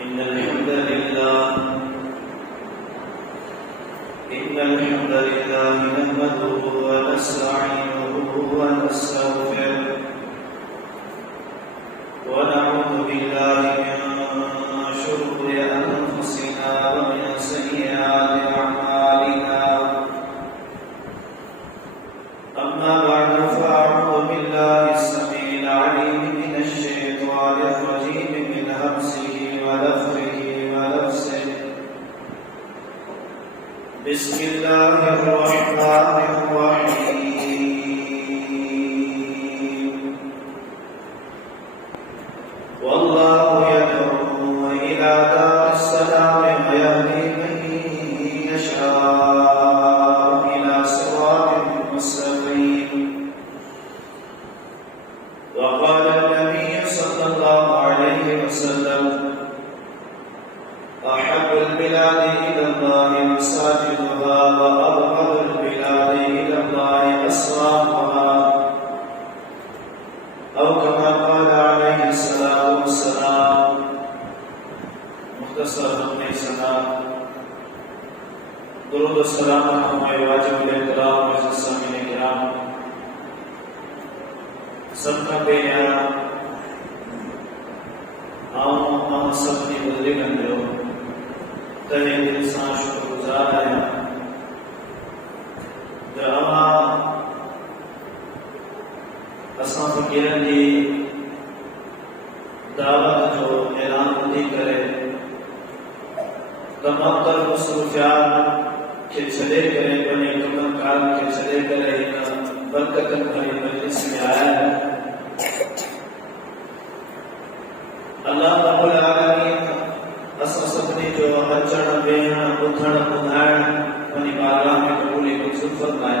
إن الحمد لله نحمده ونستعينه ونستغفره ونعوذ بالله من شرور أنفسنا ومن سيئات أعمالنا أما بعد فأعوذ بالله السميع العليم من الشيطان الرجيم من همزه ونفخه ونفسه بسم الله الرحمن الرحيم والله يدعو إلى دار السلام ويهدي من يشاء إلى صراط مستقيم وقال النبي صلى الله عليه وسلم أحب البلاد إلى الله مساجدها وأبغض البلاد إلى الله أسواقها أو كما قال عليه الصلاة والسلام. مختصر اپنے سلام درود و سلام ہمارے واجب الاحترام معزز سامعین کرام سب کا پیارا ہم سب نے بدلے بندو تہے دل سے شکر گزار ہے جو اساں فقیرن دی دعوت جو اعلان بندی کرے تمام تر مصروفیات کے چلے کرے بنے کمن کام کے چلے کرے برکتن بھری مجلس میں آیا ہے. اللہ رب العالمین اساں سبنی جو اچن ویہن ٻڌڻ ٻڌائڻ انہی بارگاہ میں قبولی منظور فرمائے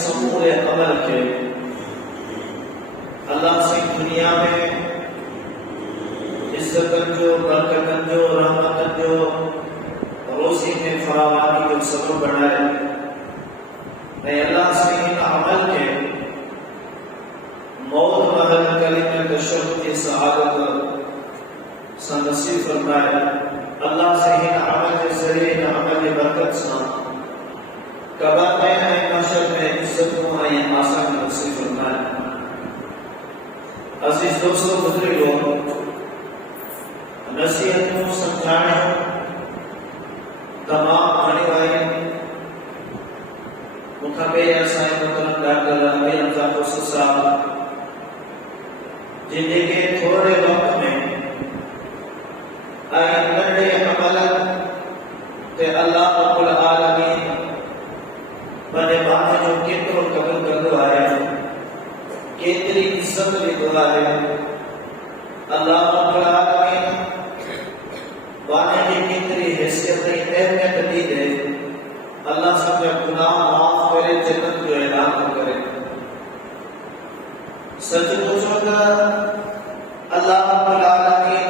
سمورے عمل کے اللہ سے دنیا میں عزتن جو برکتن جو رحمتن جو روزی میں فراوانی جو سبب بنائے ۽ اللہ سے ان عمل کے موت محل کلمہ تشہد کی سعادت سے نصیب فرمائے. اللہ سے ان عمل کے ذریعے ان عمل کی برکت سے قبر میں محشر میں عزت کو آسان نصیب فرمائے. عزیز دوستو بزرگوں نصیحت کو سمجھانے تمام آنے والے مخبر سائن محترم ڈاکٹر رحمت رمضان حسن صاحب جن کے تھوڑے وقت میں ننڈے عمل تے اللہ رب العالمین بنے بانے جو کترو قبول کردو ہے کتری عزت لیدو ہے. اللہ رب العالمین بانے کی کتری حیثیت اہمیت دی دے. اللہ سب جب گناہ معاف کرے جنت جو اعلان کرے سچ پوچھو گا اللہ رب العالمین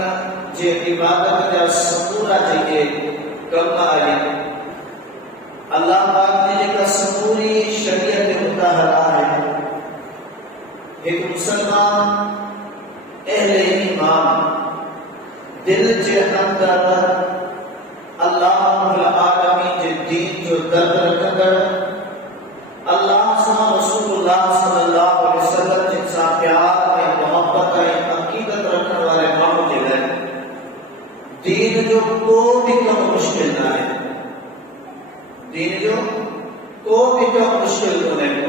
جے عبادت کا سمورا جگہ کرنا ہے. اللہ پاک نے کا سموری شریعت مطہرہ ہے. ایک مسلمان اہل ایمان دل کے اندر اللہ رب العالمین کے دین جو درد رکھندڑ اللہ رسول اللہ صلی اللہ علیہ وسلم جن سا پیار اور محبت اور عقیدت رکھنے والے مانو کے لئے دین جو کو بھی کم مشکل نہ ہے. دین جو کو بھی کم مشکل ہونے کو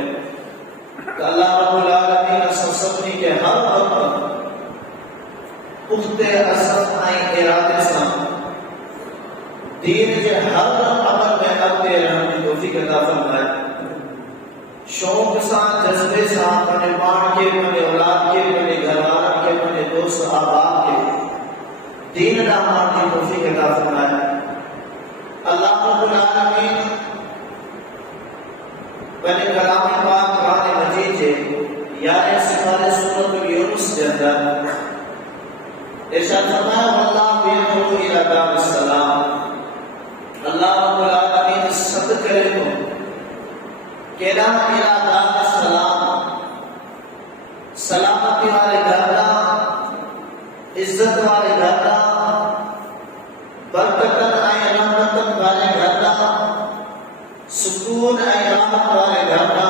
اللہ رب العالمین سبنی کے ہر وقت پختہ عزم ارادے سے دین کے ہر عمل میں اپنے رحم کی توفیق عطا فرمائے. شوق سے جذبے سے اپنے ماں کے اپنے اولاد کے اپنے گھر والوں کے اپنے دوست احباب کے دین دامان کی توفیق عطا فرمائے. اللہ رب العالمین بنے کلام پاک قرآن مجید کے یعنی سپارہ سورۃ یونس کے اندر ارشاد فرمایا واللہ یدعو الی دار السلام. اللہ رب العالمین صد کرے تو کہنا الی دار السلام سلامتی والے گھر کا عزت والے گھر دا، برکتن اے رحمتن والے گھر دا، سکون اے رحمت والے گھر دا،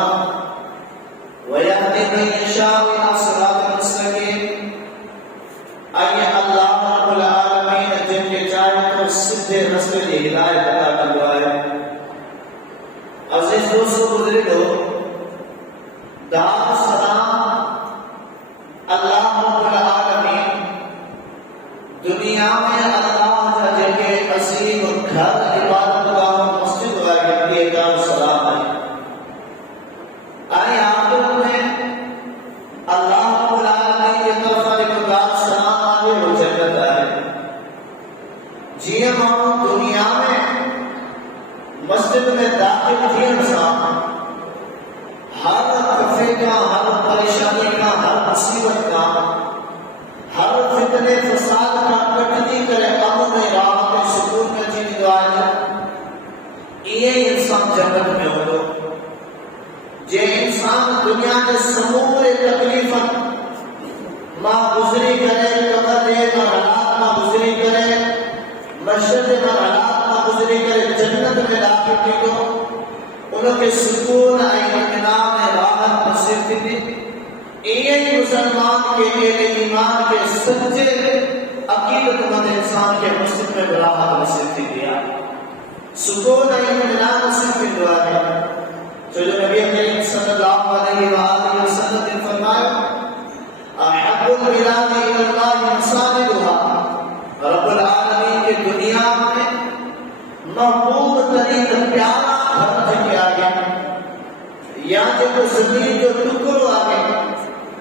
وَيَهْدِي مَن يَشَاءُ إِلَىٰ صِرَاطٍ مُسْتَقِيمٍ۔ آئیے اللہ رب العالمین جن کے چاہے تو سیدھے راستے کی ہدایت عطا کروائے۔ عزیز دوستو بزرگو، دعا سلام اللہ رب العالمین دنیا میں اللہ کا جن کے عظیم گھر عبادت گاہ مسجد والے کے دعا سلام ہے۔ آئے آخر میں اللہ رب العالمین کی طرف ایک دعا سلام آگے ہو جاتا ہے۔ جی ہم دنیا میں مسجد میں داخل تھے انسان، ہر کفے کا، ہر پریشانی کا، ہر مصیبت کا، ہر فتنے فساد کا کٹنی کرے امن راحت سکون کا جینے دعائے یہ انسان جنت میں ہو دو۔ جے انسان دنیا کے سمورے تکلیفت ماں گزری کرے، قبر مرحلات ماں گزری کرے، مشرق مرحلات ماں گزری کرے، جنت میں داخل کی تو انہوں کے سکون آئی اطمینان راحت نصیب کی تھی۔ یہ مسلمان کے لیے ایمان کے سچے عقیدت مند انسان کے مسجد میں راحت نصیب کی دیا، سکون آئی اطمینان نصیب کی دعا ہے۔ جو نبی کریم صلی اللہ علیہ وآلہ وسلم نے فرمایا احب البلاد الی اللہ مساجدها، رب العالمین کی دنیا میں محبوب ترین پیارا گھر کیا گیا یا جو زمین جو ٹکڑ آگے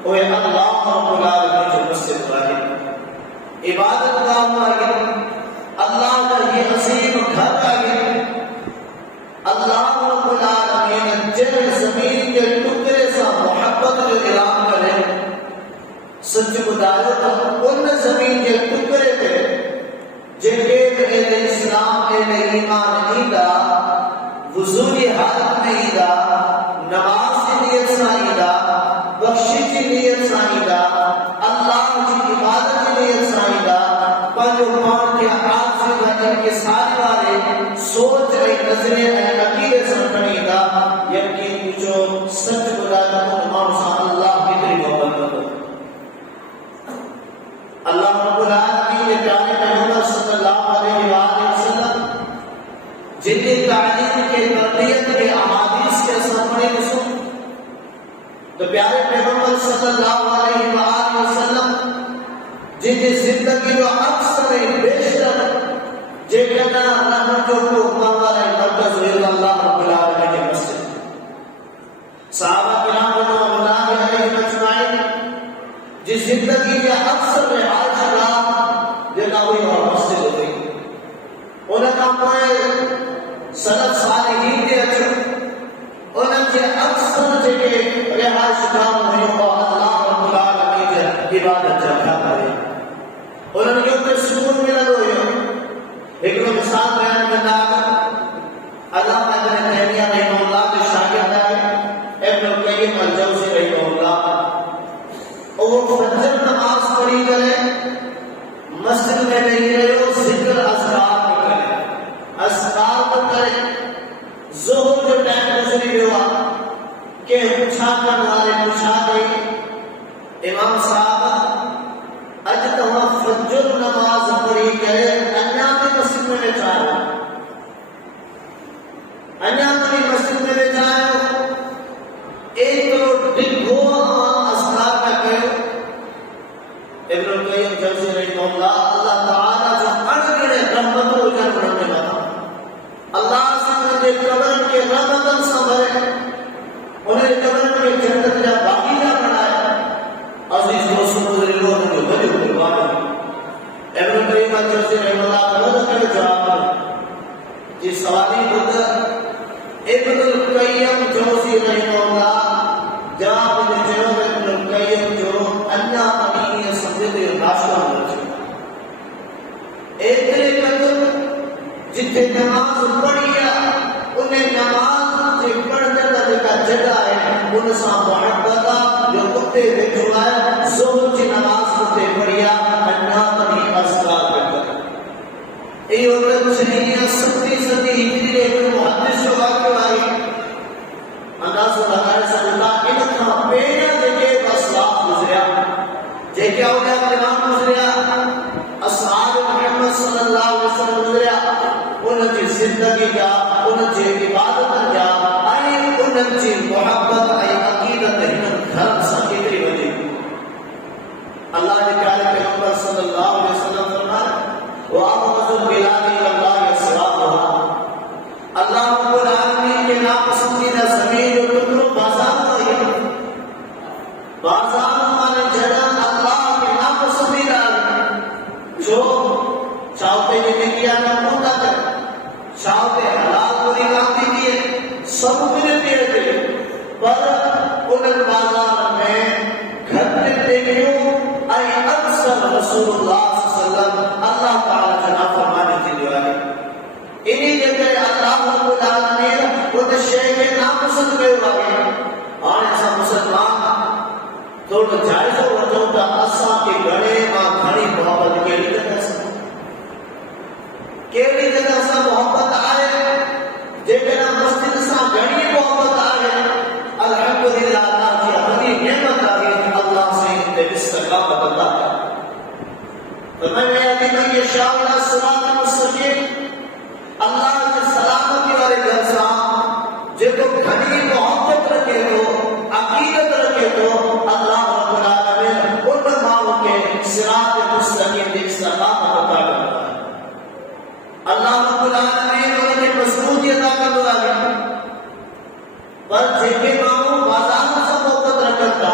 وہ اللہ رب العالمین جو مسجد آگے عبادت گاہ آگے اللہ کا یہ عظیم گھر آگے اللہ رب العالمین جن زمین کے ٹکڑے سے محبت جو اعلان کرے سچ بتاؤ تو ان زمین کے ٹکڑے پہ جن کے اہل اسلام اہل ایمان ایدہ وضو کی حالت میں ایدہ نماز کی نیت سے ایدہ بخشش کی نیت سے ایدہ اللہ کی عبادت کی نیت سے ایدہ پنجو پان کے ہاتھ سے بھجن کے سارے والے سوچ رہی نظریں رہی عقیدے سے پڑھیدہ یقین پوچھو سچ بتاؤ تو امام صلی اللہ کی تری محبت کرو۔ اللہ رب العالمین نے پیارے پیغمبر صلی اللہ علیہ وآلہ وسلم جن کی تعلیم کے تربیت کے احادیث کے سامنے سن تو پیارے پیغمبر صلی اللہ علیہ وآلہ وسلم جن کی زندگی جو اکثر بیشتر جے کہنا رحمت جو کو مانگا مرکز ہوئی اللہ رب العالمین کے مسجد صحابہ کرام رضوان اللہ علیہ اجمعین جس زندگی کے اکثر رہائش گاہ جگہ ہوئی اور مسجد ہوئی انہیں کا کوئی سلف صالحین کے اچھو انہیں کے اکثر جگہ رہائش گاہ ہوئی اور اللہ رب العالمین کی عبادت جگہ کرے انہیں کے اوپر سکون ملل ہوئی۔ ایک مثال بیان کرنا علامہ ابن تیمیہ رحمہ اللہ کے شاگرد ہے ابن القیم الجوزی رحمہ اللہ، اور وہ فجر نماز پڑھی کرے مسجد میں نہیں رہے وہ ذکر اذکار میں کرے، اذکار میں کرے۔ ظہر جو ٹائم گزری ہوا کہ پوچھا کر والے پوچھا گئی امام صاحب اج تو فجر نماز پڑھی کرے انیا میں مسجد میں لے جاؤ، انیا میں مسجد میں لے جاؤ ایک تو ڈگو اذکار کا کرو۔ ابن القیم جوزی رحمہ اللہ تعالیٰ جو اڑگڑے رحمت ہو جن بڑھنے لگا اللہ سے انہیں قبر کے رحمتن سنبھرے انہیں قبر کے جنت جا باقیہ بنائے۔ عزیز دوستوں بزرگوں جو بڑے ہوئے بات ابن القیم جوزی رحمہ اللہ تعالیٰ کرے جواب جی سوالی بدر ابن القیم جوزی رحمہ اللہ جواب جواب ابن القیم جو انیا امینی سمجھتے راشتہ ہونا چاہیے ایک قدر جتنے نماز پڑھیا انہیں نماز سے پڑھنے کا جگہ ہے ان سے محبت جو کتے بیٹھو ہے زہر کی نماز کتے پڑھیا انیا ای اولن چنینی ستی ہجری ایک محدث جو واقع آئی اندازہ لگائے سکتا انتھا پیڑا دیکھے اسلاف گزریا دیکھے اولیاء کرام گزریا اصحاب محمد صلی اللہ علیہ وسلم گزریا ان کی زندگی کیا ان کی عبادت کیا آئی ان کی محبت آئی عقیدت ہن دھرم سکیتری وجہ اللہ نے پیارے پیغمبر صلی اللہ علیہ وسلم فرمایا وَأَعْوَذُ بِلَادِ اللَّهِ أَسْرَارُهَا اللہ رب العالمین کے ناپسندیدہ زمین جو ٹکڑوں بازار میں بازار ہمارے جگہ اللہ کے ناپسندیدہ جو چاہتے ہیں کہ کیا نہ ہوتا ہے چاہتے حلال پوری کام دیئے سب ملے دیئے پر ان بازار میں گھر دیتے گئے آئی اکثر رسول اللہ صلی اللہ علیہ وسلم اللہ تعالیٰ جناب فرمانے کے لیے آئے انہی جگہ اللہ رب العالمین وہ شیخ نام پسند گئے آگے اور ایسا مسلمان تو جائز ہوتا ہوتا اسا کے گھڑے ماں گھڑی محبت کے لیے جگہ سا کیلی جگہ سا محبت آئے جگہ مسجد سا گھڑی محبت آئے الحمدللہ اللہ کی اپنی نعمت آگے اللہ سے انتے استقامت اللہ کا فرمائے میں ابھی میں یہ شاولہ صراط مستقیم اللہ کے سلامتی والے گھر سا جے تو گھڑی محبت رکھے تو عقیدت رکھے تو اللہ رب العالمین ان ماؤں کے صراط مستقیم ایک استقامت عطا کرتا ہے اللہ رب العالمین ان کے مضبوطی عطا کرتا ہے پر جے کے ماؤں بازار سے محبت رکھتا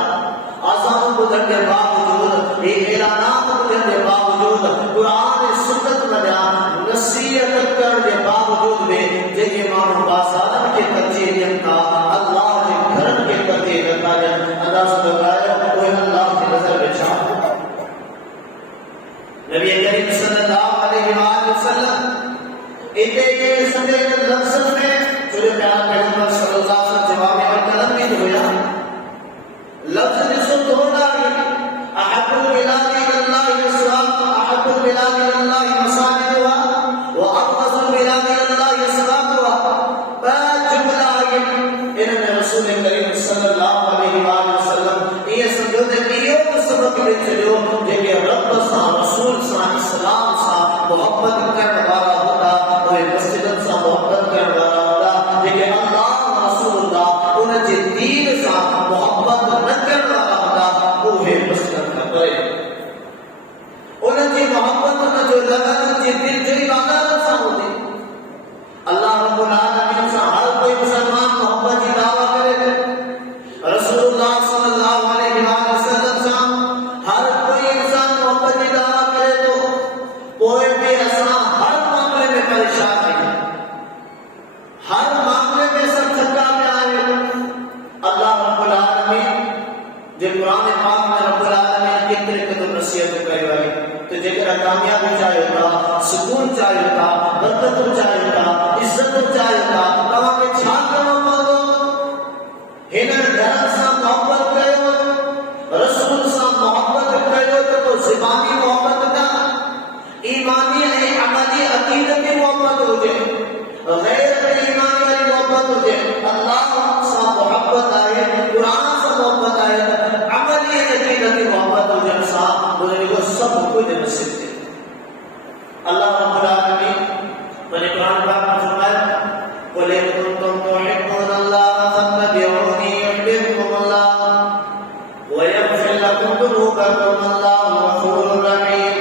آزادوں کو دھنگے باوجود ایک اعلانات کو دھنگے باوجود قرآن سنت مجا نصیحت کرنے باوجود میں جنگے مانو بازارن کے تجیرین کا اللہ کے گھرن کے پتے رکھا جائے اللہ سے بگایا کوئی اللہ کی نظر بچھا نبی کریم صلی اللہ علیہ وآلہ وسلم ایتے یہ سندے لفظ میں جو پیار پیغمبر صلی اللہ علیہ وسلم جواب میں کلم بھی دھویا لفظ جسو دھونا احب البلاد اللہ اسلام احب البلاد اللہ مساجدها وأبغض البلاد الله إسرافها فجملة إن رسول کریم صلی اللہ علیہ وآلہ وسلم یہ سمجھو کہ یہ سبق لے چلو کہ رب سا رسول سا اسلام سا محبت کرنے والا ہوتا اور مسجد سا محبت کرنے والا ہوتا کہ اللہ رسول اللہ ان کے دین سا محبت نہ کرنے والا ہوتا وہ ہے مسجد کا کرے ان کی محبت نہ جو لگا ان کی دل جو عبادت سا ہوتی اللہ رب العالمین سے ہر کوئی مسلمان محبت کی دعویٰ کرے رسول اللہ صلی اللہ علیہ وسلم سے ہر کوئی انسان محبت کی دعویٰ کرے تو کوئی بھی ایسا ہر معاملے میں پریشان ہے ہر معاملے میں سب تھکا میں آئے اللہ رب العالمین جب قرآن پاک میں رب العالمین کی طرح کی نصیحت کرے ہوئے تو جگہ کامیابی چاہے ہوتا سکون چاہے ہوتا برکت چاہے ہوتا عزت چاہے ہوتا کہاں میں چھان کرنا پاؤں ہنر گھر سا محبت کرو رسول سا محبت کرو تو زبانی محبت کا ایمانی عملی عقیدت محبت ہو جائے غیر ایمانی والی محبت ہو جائے اللہ سا محبت آئے قرآن سا محبت آئے عملی عقیدت محبت ہو جائے سب کچھ نصیب ہے اللہ رب العالمین نے قرآن پاک میں فرمایا قل ان کنتم تحبون اللہ فاتبعونی یحببکم اللہ ویغفر لکم ذنوبکم اللہ غفور رحیم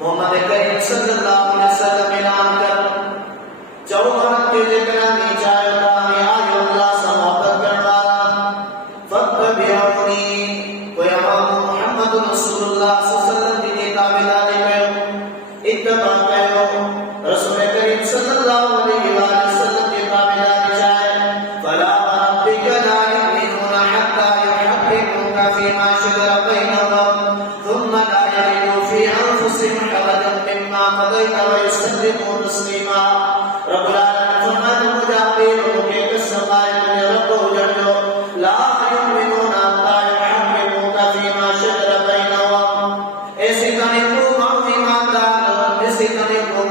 محمد کریم صلی اللہ علیہ وسلم اعلان کر چوہن کے ذکر نیچا یا اللہ سے محبت کروانا فاتبعونی کوئی امام محمد رسول اللہ صلی اللہ علیہ وسلم دینے تابعداری کرو اتباع کرو رسول کریم صلی اللہ علیہ وآلہ وسلم کی تابعداری چاہے فلا وربک لا یؤمنون حتی یحکموک فیما شجر بینہم ثم لا یجدوا فی انفسہم حرجا مما قضیت ویسلموا تسلیما رب العالمین فرماتے مجاہدین کے قسم آئے میں رب ہو جڑو لا یؤمنون حتی یحکموک فیما شجر بینہم ایسی کنے کو ایماندار ایسی کنے کو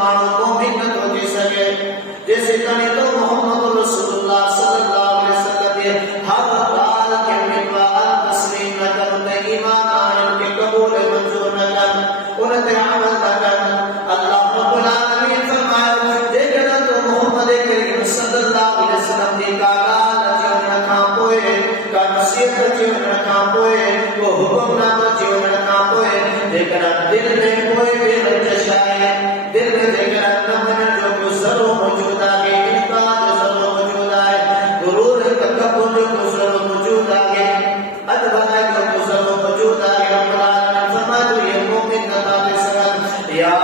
غلط عمل نہ کرنا. اللہ رب العالمین فرمایا جیکڑا تو محمد کریم صلی اللہ علیہ وسلم دی کاغان جیون کھا پوئے کا نصیحت جیون کھا پوئے کو حکم نامہ جیون کھا پوئے جیکڑا دل میں کوئی بھی رنجش آئے دل میں جیکڑا نمن جو گزر موجود آگے انکار جو موجود آئے غرور تکبر جو گزر موجود آگے ادبا جو گزر موجود آگے رب العالمین فرمایا یہ مومن نتا کے سرد یا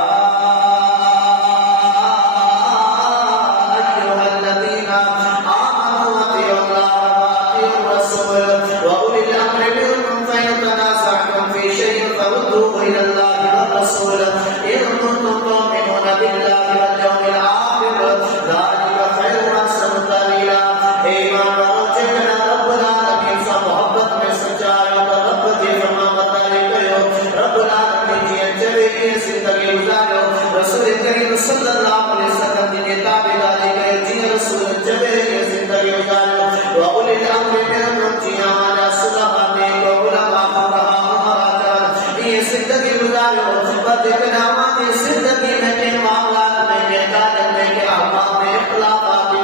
صلی اللہ علیہ وسلم کی تابعداری کرے جی رسول جبے یہ زندگی گزارو واولی الامر منکم جی ہمارا صلح نے کو علماء فقہاء یہ زندگی گزارو بد کلامات زندگی میں کے معاملات میں کے تعلق میں کے احکام میں اختلافات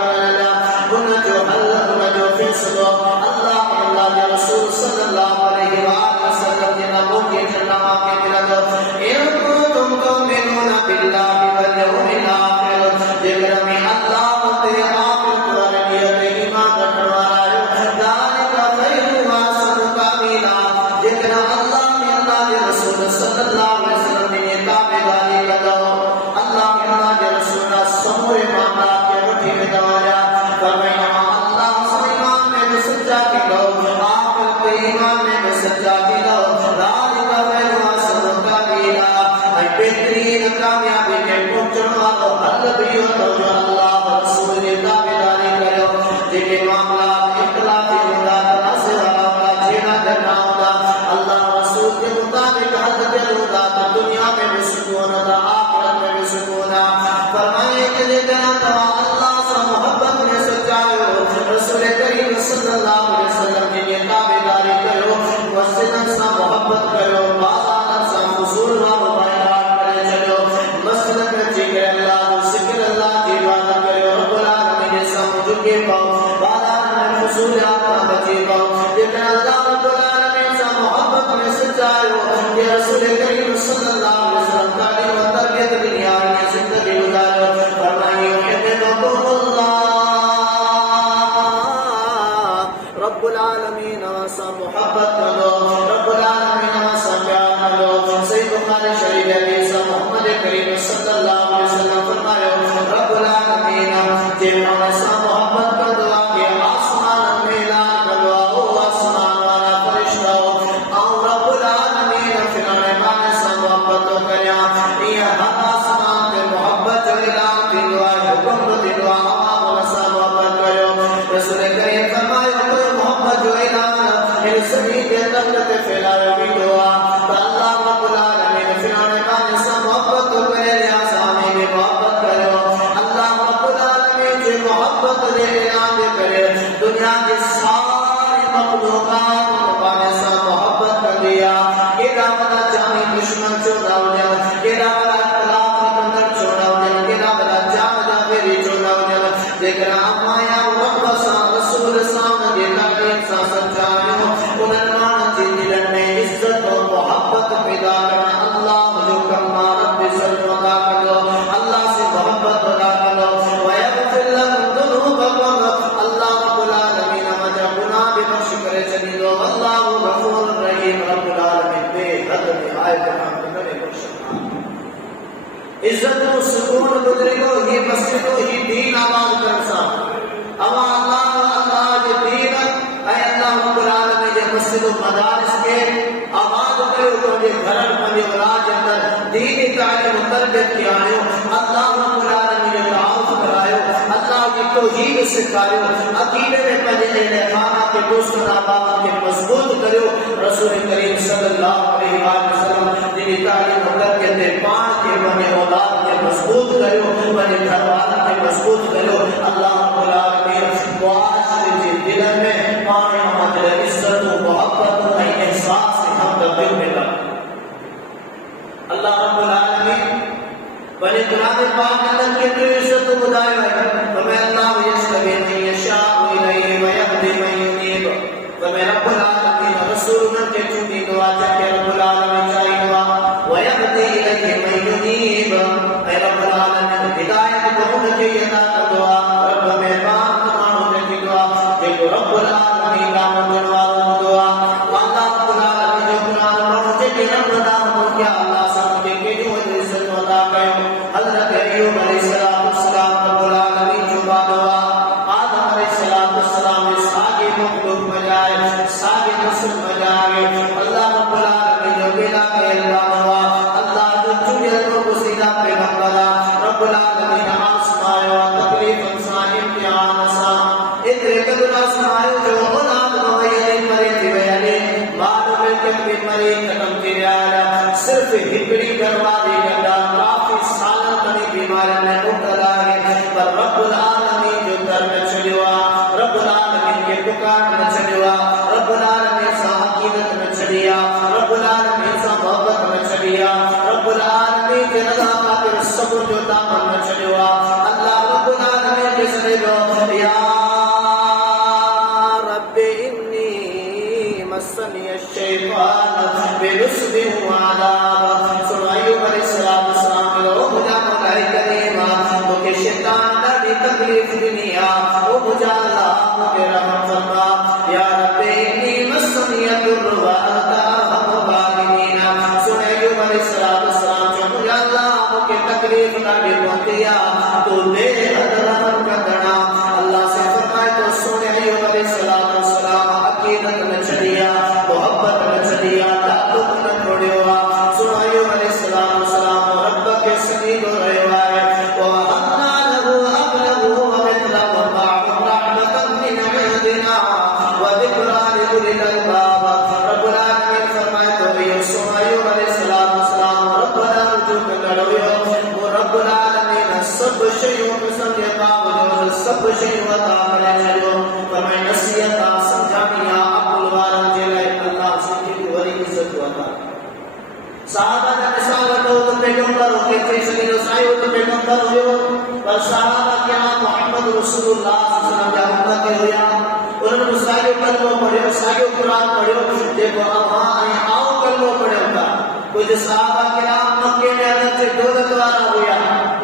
ان جو حل ان جو فیصلہ اللہ کے رسول صلی اللہ علیہ وسلم کے ناموں کے کلمہ کے ملد ان تم تؤمنون باللہ واليوم الآخر جگر میں اللہ تے آخر قرآنیت ایمان رکھوانا ہے ذالک خیر و احسن تاویلا جگر اللہ میں اللہ کے رسول صلی اللہ علیہ وسلم نے تابعداری کرو اللہ کے اللہ کے رسول سمور معاملات کے وٹی میں دوایا فرمایا اللہ سے ایمان میں بھی سچا کی لو آخر کے ایمان میں بھی سچا کی لو ذالک خیر و احسن تاویلا بہترین کامیابی کے پہنچنے والوں حل بھی ہو جو اللہ رسول نے تابعداری کرو جن کے معاملات اختلافی ہوگا تنازع ہوگا جھیڑا کرنا ہوگا اللہ رسول کے مطابق حل دل ہوگا تو دنیا میں بھی سکون ہوگا آخرت میں بھی سکون فرمائے کہ دیکھنا تو اللہ سے محبت میں سچائے ہو رسول کریم صلی اللہ علیہ وسلم کے تابعداری کرو مسجد سے محبت کرو بازار سے حضور و ذکر اللہ کی عبادت کرو رب العالمین سمجھ کے پاؤ بازار میں فضولیات نہ بچے پاؤ لیکن اللہ رب العالمین سے محبت میں سچائے ہو کہ رسول کریم صلی اللہ علیہ وسلم تعلیم و تربیت دنیا میں زندگی گزارو فرمائیے یحببکم اللہ رب العالمین سے محبت کرو رب العالمین سے پیار کرو صحیح بخاری شریف حدیث محمد کریم صلی اللہ علیہ وسلم فرمایا رب العالمین جب ہم سے محبت کر دعا کہ آسمان میں اعلان کر دعا ہو آسمان والا فرشتہ ہو اور رب العالمین پھر رحمان سے محبت کریا یہ ہم آسمان میں محبت جو اعلان کی دعا حکم کی دعا ہم سے محبت کرو رسول کریم فرمایا کوئی محبت جو اعلان ہے سبھی کے طاقت پھیلائے بھی دعا اللہ رب العالمین پھر رحمان سے محبت کرے آسانی میں محبت کرو اللہ رب العالمین جو محبت دے اعلان کرے دنیا کے ساری مخلوقات ربانے سے محبت کر دیا کہ رابطہ جامی دشمن چھوڑا ہو جائے کہ رابطہ اختلاف مقدر چھوڑا ہو جائے کہ رابطہ جام جاویری چھوڑا ہو جائے لیکن امایا رب سا رسول سام دیتا کہ انسان سچائیوں انہوں نے دلن میں عزت و محبت پیدا کرنا اللہ جو کرنا رب سلم ادا کرو اللہ سے محبت ادا کرو ویغفر لکم ذنوبکم اللہ رب العالمین مجھا گناہ بھی بخش کرے چلی دو اللہ غفور رحیم رب العالمین بے حد نہایت رحم کرے بخش عزت و سکون گزرگو یہ مسجد و یہ دین آباد کرسا اما اللہ یہ دین اے اللہ رب العالمین یہ مسجد و مدارس کے آباد کرو تو یہ گھرن پر یہ اولاد اندر دینی تعلیم و تربیت کی آئے اللہ رب العالمین یہ تعاف کرائے اللہ کی توحید سکھائے عقیدے میں پہلے خانہ کے دوست ناباقہ کے مضبوط کرو رسول کریم صلی اللہ علیہ وسلم دینی تعلیم و تربیت پان کے بنے اولاد کے مضبوط کرو بنے گھر والا کے مضبوط کرو اللہ رب العالمین معاشرے کے دل میں پانے ہمارے عزت و محبت و احساس سے ہم تبدیل میں کر اللہ رب العالمین بنی قرآن پاک اللہ کے تو عزت و بدائے ہے فمن اللہ یستبی من یشاء الیہ ویہدی من ینیب فمن رب العالمین رسول من کے چونی دعا چکے رب العالمین چاہی دعا ویہدی الیہ من ینیب اے رب العالمین ہدایت کو ان کے عطا کر دعا رب مہربان تمام ان کی دعا دیکھو رب العالمین کا منوار دعا اللہ رب العالمین جو قرآن پڑھتے کہ رب العالمین کیا اللہ سب کے جو عزت و عطا کرے حضرت ایوب علیہ السلام رب العالمین جو دعا آدم علیہ السلام نے ساگے مخلوق بجائے ساگے نسل بجائے اللہ رب العالمین جو بلا کے اللہ دعا اللہ جو چنگل کو سیدھا پیغمبر رب العالمین آسمائے و تکلیف انسان امتحان انسان اتنے قدر آسمائے جو اولاد مویلی مرے تھی ویلی بعد ملکت بھی مرے ختم کی رہا صرف ہکڑی کروا دی گا کافی سالن تنی بیماری میں مبتلا ہے پر رب العالمین جو در میں چلوا رب العالمین کے پکار میں چلوا رب العالمین سا حقیقت میں چلیا رب العالمین سا محبت میں چلیا رب العالمین کے رضا خاطر صبر جو دامن میں چلوا اللہ رب العالمین کے سنے یا رب انی مسنی الشیطان بنصب وعذاب ایوب علیہ السلام او مجھا مولا کریما تو کہ شیطان دی تکلیف دنیا او مجھا اللہ مجھے رحم فرما یا رب انی مسنی الضر وانت ارحم الراحمین سن ایوب علیہ السلام جو مجھا اللہ مجھے تکلیف دی پہنچیا تو دے رحم کردنا اللہ سے فرمائے تو سن ایوب علیہ السلام عقیدت میں چلیا محبت میں چلیا تعلق نہ چھوڑیا سن ایوب علیہ السلام رب کے سنید و رہوائے وَوَهَبْنَا لَهُ أَهْلَهُ وَمِثْلَهُمْ مَعَهُمْ رَحْمَةً مِّنْ عِندِنَا وَذِكْرَىٰ لِأُولِي الْأَلْبَابِ رب العالمین فرمائے تو سن ایوب علیہ السلام ربنا رجوع کرو وہ رب العالمین سب شیوں کو سمجھے باوجود سب شیوں عطا کرے چلو فرمائے نصیحت سمجھانیا عقل وارن جلائے اللہ سے کی وری عزت عطا صحابہ نے مثال کو تو پیغمبر ہو کے فیصلے رسائی ہو تو پیغمبر ہو پر صحابہ کیا محمد رسول اللہ صلی اللہ علیہ وسلم کا ہویا انہوں نے سائے کلمہ پڑھے سائے قرآن پڑھے دیکھو اب آؤ کلمہ پڑھے ہوتا کچھ صحابہ کرام مکے میں حضرت سے دولت والا ہویا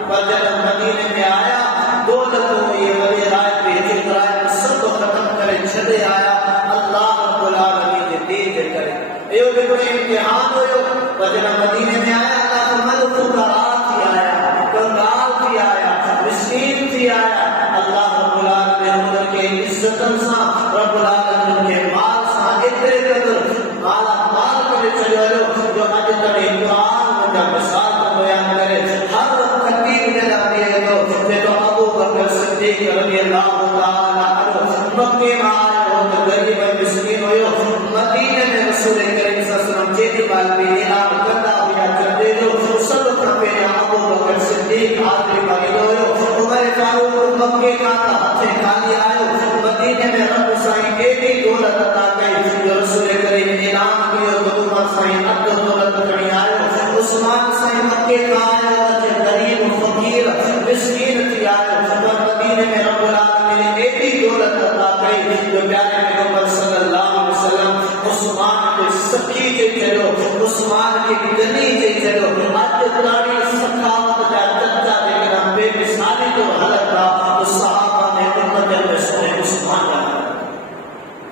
پر جب مدینے میں آیا دولت ہوئی ولی رائے پہ ہجت رائے پہ سب کو ختم کرے چھدے آیا اللہ رب العالمین نے دیر کرے ایو بھی کوئی امتحان ہوئے پر جب مدینے میں آیا اللہ فرمائے فقراء تھی آیا کنگال تھی آیا مسکین تھی آیا اللہ رب العالمین ان کے عزت سا رب العالمین کے مال سا اتنے قدر مالا مال کرے چلے جو آج تڑے قرآن میں جب مثال کا بیان کرے ہر تقدیر میں لاتی ہے تو ابو بکر صدیق رضی اللہ تعالیٰ عنہ مکے میں آئے ہو تو غریب مسکین ہوئے مدینے میں رسول کریم صلی اللہ علیہ وسلم چیتی بال بھی نیام کرتا ہویا چلتے جو سب کھپے ابو بکر صدیق آدمی بھائی ہوئے عمر فاروق مکے کا ہاتھے خالی آئے مدینے میں رب سائیں کے بھی دولت عطا گئی جو رسول کریم انعام کیے تو عمر سائیں عبد دولت کڑی آئے عثمان سائیں مکے کا آئے غریب فقیر مسکین تھی آئے مدینے میں رب العالمین نے بھی دولت عطا گئی جو پیارے پیغمبر صلی اللہ علیہ وسلم عثمان کے سخی کے چلو عثمان کے گنی کے چلو آج پرانی سخاوت کا چرچا دیکھنا بے مثالی تو حالت تھا تو صحابہ نے امت رسول عثمان کا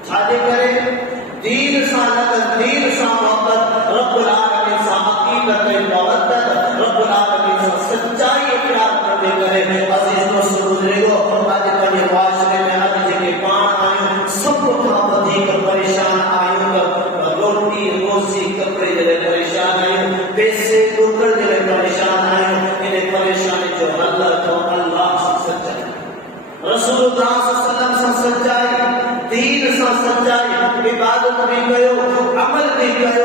شادی کرے دین سا لگن دین سا محبت رب العالمین سا حقیقت محبت رب العالمین سا سچائی اختیار کرتے کرے عزیز دوست گزرے گو آج بڑے معاشرے میں آج جگہ پان آئے سب کو تھا پریشان آئے روٹی روزی کپڑے جلے پریشان آئے پیسے ڈوکر جلے پریشان آئے انہیں پریشانی جو اللہ تو اللہ سے سچائی رسول اللہ صلی اللہ علیہ وسلم سے سچائی دین سے سچائی عبادت بھی گئے عمل بھی گئے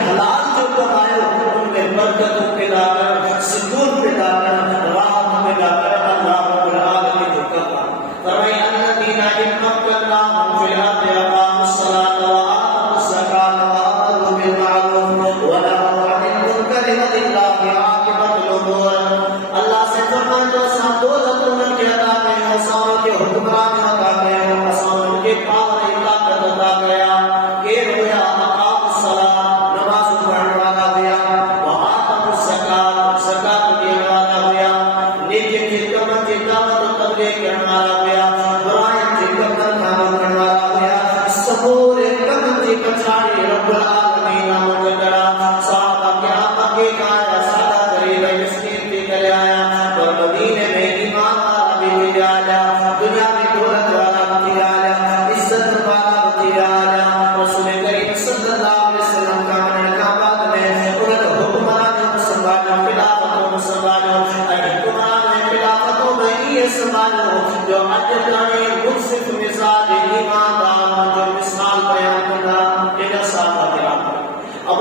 حلال جو کمائے ان میں برکت پیدا کر سکون پیدا کر راحت پیدا کر اللہ رب العالمین جو کہا فرمایا الذین ان مکناہم فی الارض اقاموا الصلاۃ وآتوا الزکاۃ وامروا بالمعروف ونہوا عن المنکر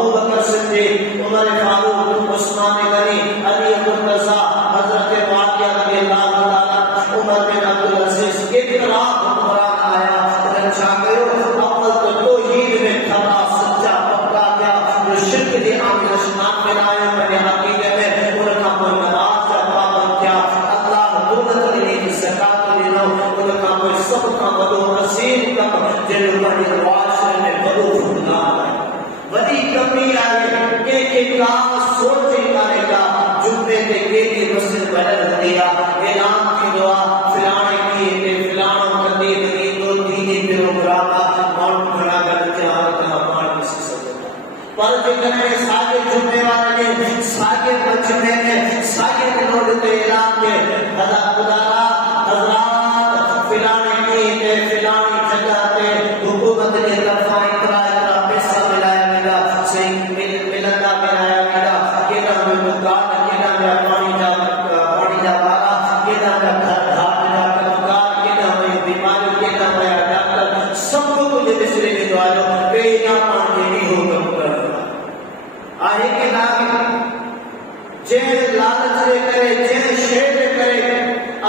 ابو بکر صدیق، عمر فاروق، عثمان غنی، علی مرتضیٰ، حضرت معاویہ رضی اللہ تعالیٰ، عمر بن عبدالعزیز، اتنا حکمران آیا اور چھا گئے. اول تو توحید میں کھڑا سچا پکا گیا، جو شرک دی آمین شمان میں آئے میں عقیدے میں ان کا کوئی نماز کا پابند کیا، اللہ دولت لی زکات لی نو ان کا کوئی سب کا بدو نصیب کا جن بڑی معاشرے میں بدو خدا ہے. بڑی کمی آئی کہ کا سوچ کرے گا جمعے کے کی مسجد بدل دیا، اعلان کی دعا فلانے کی فلانوں کدی دی دو دینی پروگرام ماؤنٹ بنا کر کے آتا ہمارے سے سکتا. پر جنہیں سارے جمعے والے نے سارے مجمع نے سارے لوگ کے اعلان کے خدا حضرات فلانے کی فلانی جگہ پہ حکومت نے طرف اتنا پیسہ ملایا میرا صحیح ملتا ملایا میرا کہ نہ دکان کہ نہ پانی جا بارا کہ نہ گھر گھاٹ جا دکان کہ نہ بیماری کہ نہ ڈاکٹر سب کو مجھے بسرے میں دعائیں پہ نہ مان کے ہو کر آئے کہ نہ جے لالچ لے کرے جے شیر کرے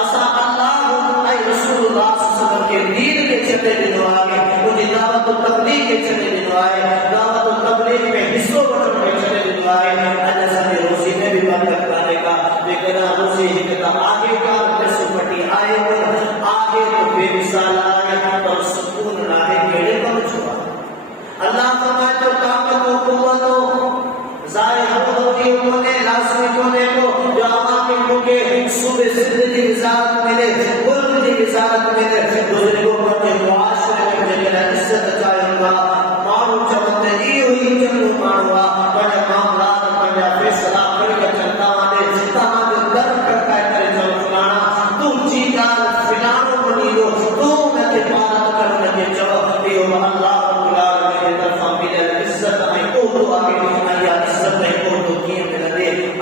اسا اللہ اے رسول اللہ صلی اللہ علیہ وسلم کے دین کے چلے دنو آگے مجھے دعوت و تبلیغ کے چلے دنو آئے دعوت و تبلیغ میں حصوں بڑھنے کے چلے دنو آئے اللہ سب روزی میں بھی برکت کرنے کا لیکن روزی ہکتا آگے کا درس پٹی آئے آگے تو بے مثال آئے پر سکون راہے کیڑے پر چھوا. اللہ فرمائے تو طاقت و قوت و ظاہر ہوگی ہونے لازمی ہونے کو جو عوام کے صبح صدر کی وزارت ملے ملک کی وزارت ملے بزرگوں پر کے معاشرے میں جگہ عزت چاہے گا مانو چمتے ہی ہوئی چلو مانوا پڑھے معاملات پڑھے فیصلہ پڑھے چلتا وانے تمام در کرتا ہے کرے جو فلانا تو جیتا فلانوں بنی لو تو میں تے بات کرنے کے جو دیو اللہ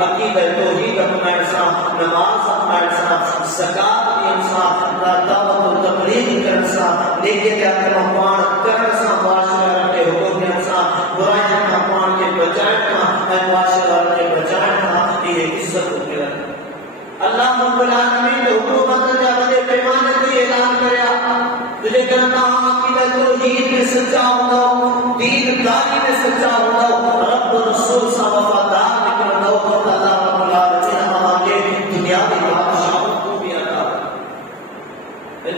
عقیدہ توحید اپنا انسان، نماز اپنا انسان، زکات اپنا انسان، دعوت و تبلیغ کا انسان، نیکی کے احکام کرنا انسان، معاشرہ کے حقوق کے انسان، برائیاں کا احکام کے بچانا، معاشرہ کے بچانا، یہ عزت کو ملا. اللہ رب العالمین نے حکومت کا بڑے پیمانے سے اعلان کریا تجھے کرنا عقیدہ توحید میں سچا ہونا، دین داری میں سچا ہونا، رب رسول سے وفادار نکلنا. اللہ رب العالمین ہمارے دنیا کی بادشاہوں کو بھی عطا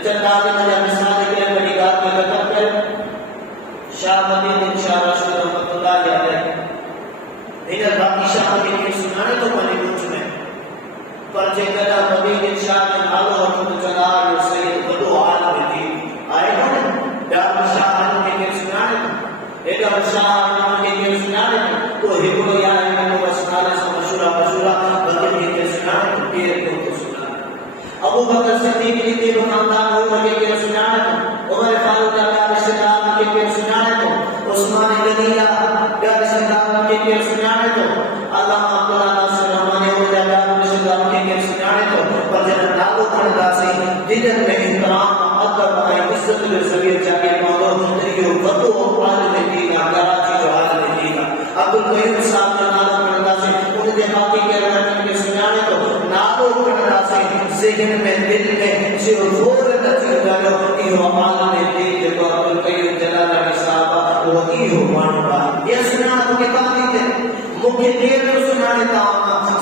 چند آدمی نے مثال کے بڑی بات میں ختم کر شاہ مدین شاہ رشید رحمۃ اللہ علیہ ادھر باقی شاہ مدین کی سنانے تو بڑی کچھ میں پر جگہ مدین شاہ نے حالو حکم چلا یہ صحیح بدو عالم تھی آئے گا ڈار شاہ عالم کے سنانے ادھر شاہ عالم کے سنانے تو ہکو یا ہکو سنانے سے مشورہ بدل کے سنانے پیر کو سنانے. ابو بکر صدیق کے خاندان ہو لگے کے سنانے کو عمر فاروق رضی اللہ عنہ کے سنانے کو عثمان غنی رضی اللہ عنہ کے سنانے کو علامہ عبداللہ ناصر رحمانی رضی اللہ عنہ کے سنانے کو پر جن نالو پڑھتا سے دل میں احترام ادب اور عزت کے ذریعے جا کے موضوع طریقے بدو اور عالم دین کراچی جو عالم دین عبد القیوم صاحب نے نالو پڑھتا سے ان کے باقی کے رہنے کے سنانے کو نالو پڑھتا سے ذہن میں دل میں جو زور نظر ڈالو کہ وہ عالم دین جو عبد القیوم جلال علیہ صاحب وہ ہی ہو مانوا یہ سنانا تو کتاب ہے مجھے دیر تو سنانے تھا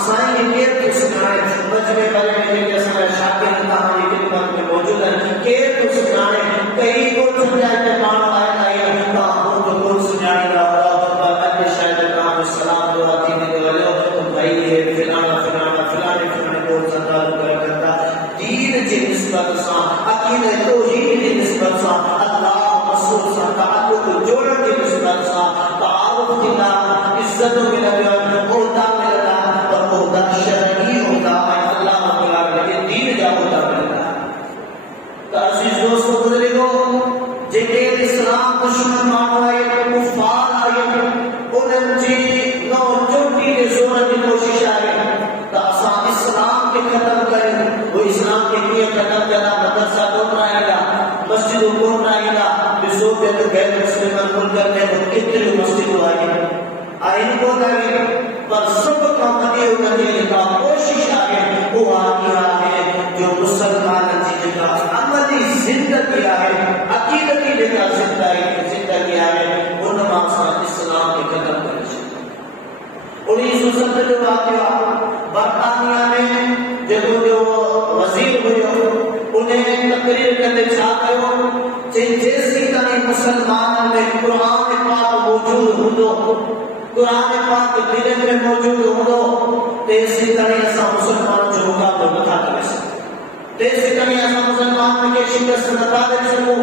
سائیں یہ دیر تو سنانے مجمع والے میں جیسے میں شاکر کہانی کی خدمت میں موجود ہے دیر تو سنانے کئی کو سمجھائے کہ مانو آئے آئے کہاں تو کون سنانے رہا اللہ شاید کہاں السلام دو آتی میں دو لو تو بھائی یہ فلانے کو زندہ کرتا دین جی نسبت سا عقیدہ توحید جی نسبت سا اللہ رسول سا تعلق جوڑ کی نسبت سا تعارف کی عزت میں لگا ہوتا ملتا اور ہوتا شرعی ہوتا ہے اللہ تعالیٰ کے دین کا ہوتا ملتا ہے. تو عزیز دوستو بزرگو جنہیں اسلام دشمن مانوائے کفار آئے انہوں جی نو چوٹی کے زور کی کوشش آئے تو اسلام اسلام کے ختم کریں وہ اسلام کے لیے ختم کرنا مدرسہ کون آئے گا مسجد کون آئے گا بسو کے تو غیر مسلمان کن کرنے کو کتنے مسجد آئے ہو جائے پر سب کا مدی کرنے کا کوشش ہے وہ آگیا ہے جو مسلمان جی کا عملی زندگی ہے عقیدتی کا زندگی ہے وہ نماز اسلام کے قدم کرے 1970 جو واقعہ برطانیہ میں جو وزیر ہوئے انہیں تقریر کرنے چاہتے ہو جیسی طرح مسلمان میں قرآن پاک موجود ہو دو قرآن پاک دل میں موجود ہو دو تیسی طرح ایسا مسلمان جو ہوگا وہ بتا کر سکتے تیسی طرح ایسا مسلمان کے شکست بتا دے سکو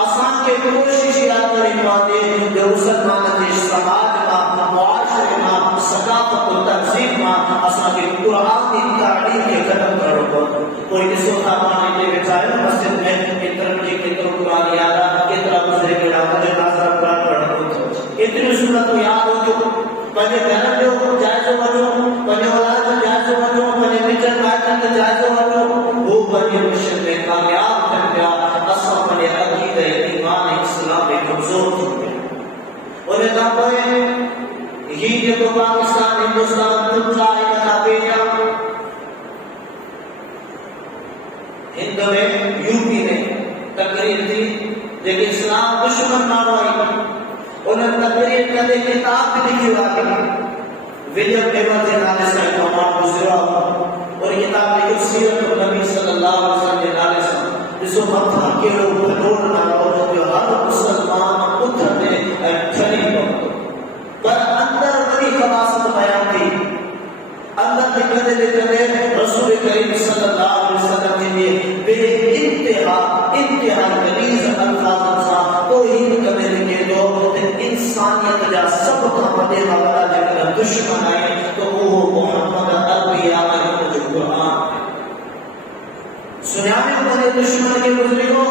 آسان کے کوشش یاد کریں باتیں جو مسلمان کے سماج کا معاشرے کا ثقافت و تہذیب کا آسان کے قرآن کی تعلیم کے قدم کرو گا کوئی نے سوتا پانی لے کے چاہے مسجد میں اتر جی کے طرف قرآن یاد آ کتنا گزرے کے بعد مجھے ناظرہ قرآن پڑھنا ہوتا اتنی سنت کو یاد ہو جو پہلے گھر جو جائز ہو جو پہلے اولاد جو جائز ہو جو پہلے میٹر مائٹر جو جائز ہو جو وہ بڑی مشن میں کامیاب کر گیا اصلا پہلے عقیدہ ایمان اسلام میں کمزور ہو گیا انہیں نہ کوئی ہی جو پاکستان ہندوستان پتلا ایک نابیہ ہند میں یوپی میں تقریر تھی لیکن اسلام دشمن نہ ہوئی انہیں تقریر کرنے کتاب بھی لکھی ہوا ولیم ایمر کے نام سے ایک گزرا اور کتاب لکھی سیرت نبی صلی اللہ علیہ وسلم کے نام سے جس کو مکہ کے لوگ بھٹور نہ ہو جو ہر مسلمان پتر نے کھڑی ہو پر اندر بڑی خباست بیان تھی اندر نکلنے لے رسول کریم صلی اللہ علیہ وسلم کے لیے بے انتہا غلیظ الفاظ تھا تو ہی کبھی لکھے دو انسانیت کا سب کا مدے والا جگہ دشمن ہے تو وہ محمد عربی آئے جو قرآن سنانے والے دشمن کے مجرموں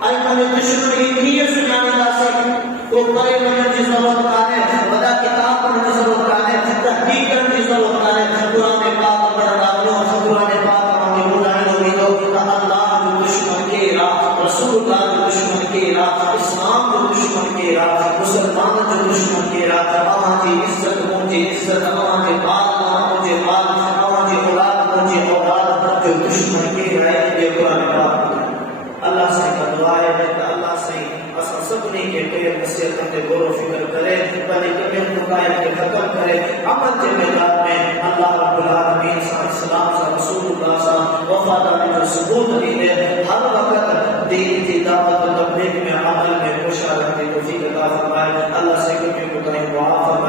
آئے والے دشمن کی نیت سنانے لا سکتے کو پرے کرنے کی ضرورت ہے بدا کتاب پڑھنے کی ضرورت ہے تحقیق کرنے کی ضرورت ہے قرآن پاک پڑھنا لو قرآن پاک ہم کے بلائیں لوگ تو اللہ جو دشمن کے راہ رسول اللہ جو دشمن کے راہ اسلام جو دشمن کے راہ مسلمان جو دشمن کے راہ آہاں کی عزت مجھے عزت آہاں کے بال مجھے بال آہاں کی اولاد مجھے اولاد جو دشمن کے راہ یہ قرآن پاک اللہ سے کا دعا ہے اللہ سے اسا سب نے کے پیر نصیحت کرتے غور و فکر کرے بلے کبھی مقایم کے ختم کرے عمل کے میدان میں اللہ رب العالمین صلی اللہ علیہ وسلم صلی رسول اللہ صلی اللہ علیہ وسلم وفاداری جو ثبوت دی ہے ہر وقت دین کی دعوت و تبلیغ میں عمل میں خوشحال رہنے کو توفیق عطا فرمائے اللہ سے کبھی مقایم معاف